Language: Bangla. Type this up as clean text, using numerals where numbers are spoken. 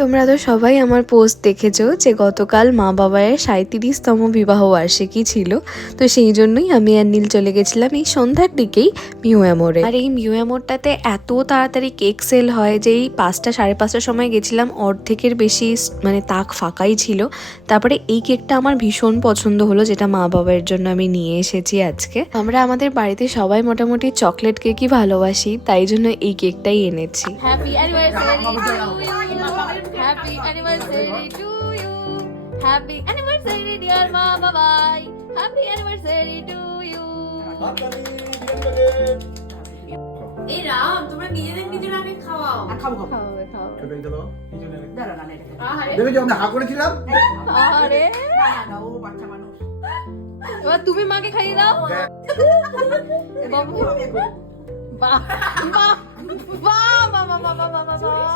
তোমরা তো সবাই আমার পোস্ট দেখেছো যে গতকাল মা বাবার 37তম বিবাহ বার্ষিকী ছিল। তো সেই জন্যই আমি আর নীল চলে গেছিলাম এই সন্ধ্যার দিকেই মিউএমোরে। আর এই মিউএমোরটাতে এত তাড়াতাড়ি কেক সেল হয় যে এই 5টা সাড়ে 5টার সময় গেছিলাম, অর্ধেকের বেশি মানে তাক ফাঁকাই ছিল। তারপরে এই কেকটা আমার ভীষণ পছন্দ হলো, যেটা মা বাবার জন্য আমি নিয়ে এসেছি আজকে। আমরা আমাদের বাড়িতে সবাই মোটামুটি চকলেট কেকই ভালোবাসি, তাই জন্য এই কেকটাই এনেছি। Happy anniversary to you. Happy anniversary to you. Happy anniversary dear Mama Bhai. Happy anniversary to you. এই রাম, তোমরা নিজেদের আগে খাওয়াও। খাবো খাওয়াবে। এটাই চলো দাঁড়া না এটা। আরে দেখেছো আমরা হা করেছিলাম। আরে না ও বাচ্চা মানুষ। এবার তুমি মাকে খাইয়ে দাও। বাবু আমি এখন বাহ বাহ বাহ বাহ বাহ বাহ বাহ বাহ